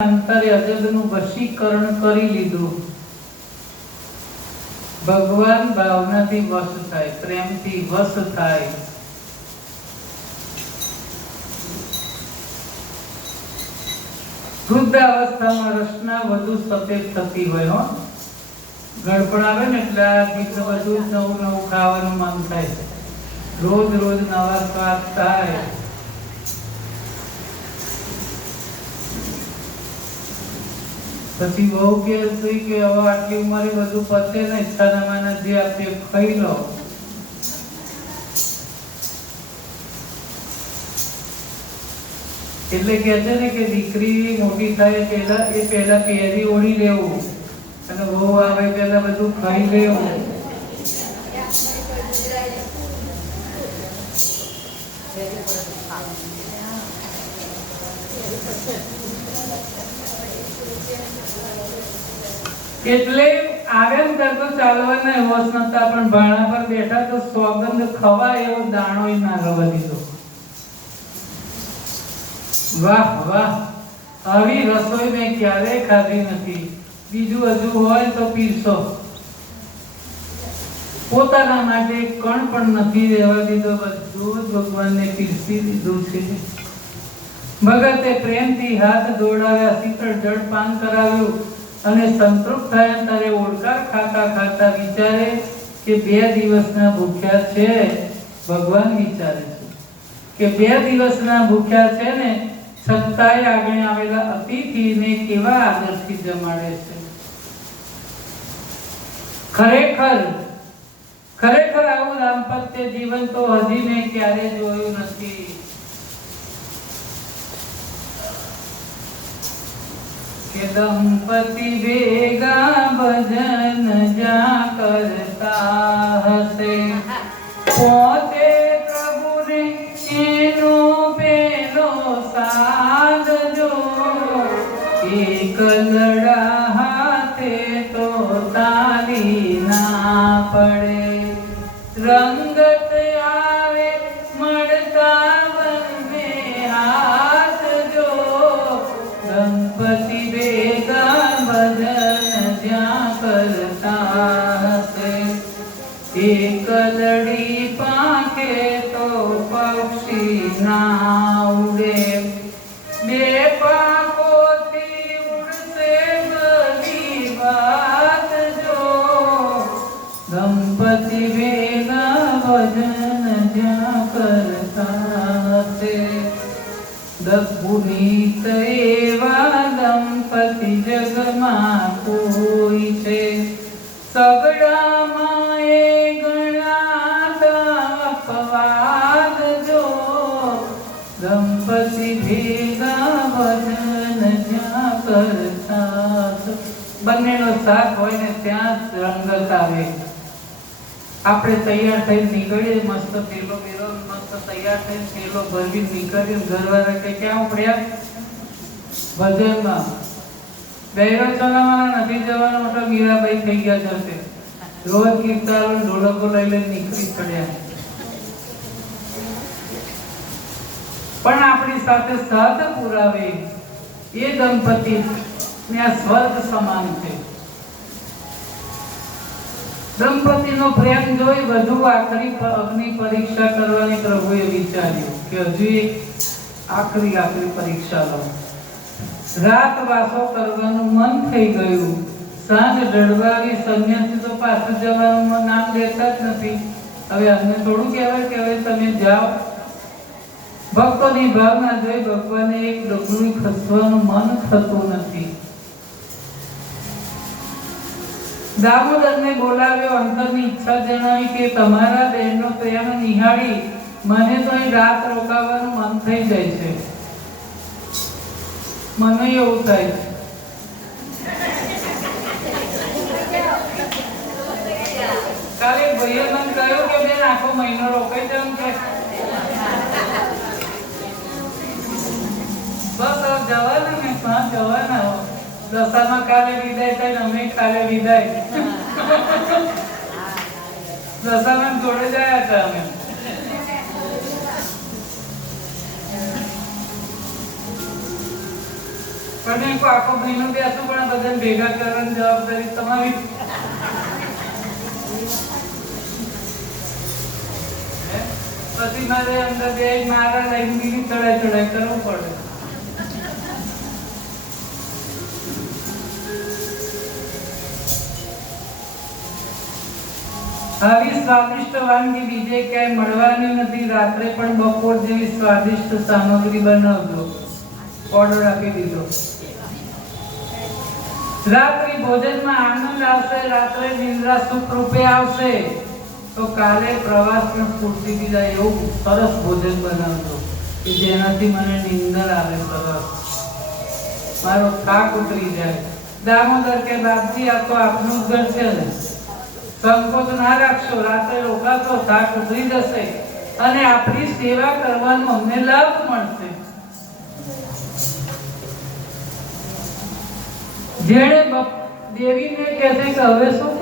અંતરે અજબનું વશીકરણ કરી લીધું। ભગવાન ભાવનાથી વશ થાય, પ્રેમથી વશ થાય। વૃદ્ધાવસ્થામાં રચના વધુ સફેદ થતી હોય હો। ગળપણ આવે ને એટલે આ ગીત બધું નવું નવું ખાવાનું મન થાય, રોજ રોજ નવા સ્વાદ થાય। પછી બહુ કે હવે આટલી ઉંમરે બધું પતે ને ઈચ્છાના જે આપે ખાઈ લો। એટલે કે છે ને કે દીકરી મોટી થાય પહેલા પહેરી ઓઢી લેવું અને બહુ આવે પહેલા બધું ખાઈ લેવું। એટલે આગળ કરતો ચાલવાના હોશ નતા, પણ ભાણા પર બેઠા તો સોગંદ ખવા એવો દાણો ના રવા દીધો। વાહ વાહ, આવી રસોઈ મેં ક્યારેય ખાધી નથી, બીજું હજુ હોય તો પીરસો। પોતાના માટે કણ પણ નથી રહેવા દીધો, બધું જ ભગવાનને પીરસી દીધું છે। ભગતે પ્રેમથી હાથ દોડાવ્યા, શીતળ જળપાન કરાવ્યું અને સંતૃપ્ત થયા ત્યારે ઓળકાર ખાતા ખાતા વિચારે કે 2 દિવસના ભૂખ્યા છે। ભગવાન વિચારે છે કે 2 દિવસના ભૂખ્યા છે ને, છતાંય આગળ આવેલા અતિથિને કેવા આદરથી જમાડે છે। ખરેખર આવું દાંપત્ય જીવન તો હજી મેં ક્યારે જોયું નથી। કે દંપતિ ભેગા ભજન જા કરતા હશે, પોતે પ્રભુને એનો પેલો સાદ જો, એકલડા હાથે તો તાલી ના પડે। રંગત આવે મળતા બંને હાથ જો, દંપતિ ભેગા ભજન જ્યાં કરતા હશે, એકલડી પાંખે તો પક્ષી ના ઉડે, 2 પાંખોથી ઉડશે બધી વાત જો, દંપતિ ભેગા ભજન જ્યાં કરતા હશે। પુનીત એવા દંપતિ જગમાં કોઈ છે, સગડામાં એ ગણાતા અપવાદ જો, દંપતિ ભેગા ભજન જ્યાં કરતા। બંનેનો સાથ હોય ને ત્યાં જ રંગત આવે। આપણે તૈયાર થઈને નીકળીએ, મસ્ત પેલો મસ્ત તૈયાર થઈને પેલો ભરવી નીકળીએ, ઘરવાળા કે ક્યાં ઉપડ્યા? ભજનમાં। બહેરો ચલાવવાના નથી જવાનો, મોટો મીરાબાઈ થઈ ગયા જશે, રોજ કીર્તારો ઢોલકો લઈને નીકળી પડ્યા। પણ આપણી સાથે સાથ પુરાવે એ દંપતિ ને આ સ્વર્ગ સમાન છે। દંપતિનો પ્રેમ જોઈ વધુ આખરી અગ્નિ પરીક્ષા કરવાની પ્રભુએ વિચાર્યું કે હજુ એક આખરી પરીક્ષા લો। રાત વાસો કરવાનું મન થઈ ગયું, સાંજ ઢળવાવી, સંન્યાસી તો પાછું જવાનું નામ લેતા જ નથી। હવે અમને થોડું કહેવાય કે હવે તમે જાઓ। ભક્તોની ભાવના જોઈ ભગવાને એક ડગલું ખસવાનું મન થતું નથી। દામોદરને બોલાવ્યો, અંતરની ઈચ્છા જણાવી કે તમારા બહેનનો પ્રેમ નિહાળી મને તો અહીં રાત રોકાવાનું મન થઈ જાય છે। મને એવું થાય છે। કાલે ભાઈએ મને કહ્યું કે બેન આખો મહિનો રોકાઈ જાઉં કે બસ જવાના ને ત્યાં જવાના। દશામાં કાલે વિદાય થાય, અમે કાલે વિદાય। દશામાં જોડે જાય હતા અમે। પણ મેં કહ્યું આખો મહિનો બેસું પણ આ બધાને ભેગા કરવાની જવાબદારી તમારી. પછી મારે અંદર બે મારા લાઈન બીજી ચડાઈ કરવું પડે. આવી સ્વાદિષ્ટ વાનગી બીજે ક્યાંય મળવાની નથી. રાત્રે પણ બપોર જેવી સ્વાદિષ્ટ સામગ્રી બનાવજો. ઓર્ડર આપી દીધો. રાત્રિ ભોજનમાં આનંદ આવશે, રાત્રે નિંદ્રા સુખ રૂપે આવશે. તો કાલે પ્રવાસમાં સ્ફૂર્તિથી જાય એવું સરસ ભોજન બનાવજો કે જેનાથી મને નિંદર આવે, સરસ મારો થાક ઉતરી જાય. દામોદર કે બાપજી આ તો આપનું જ ઘર છે ને, સંકોચ ના રાખશો. રાત્રે રોકાશો, થાક ઉતરી જશે અને આપણી સેવા કરવાનો અમને લાભ મળશે. જેણે દેવીને કહે છે કે હવે શું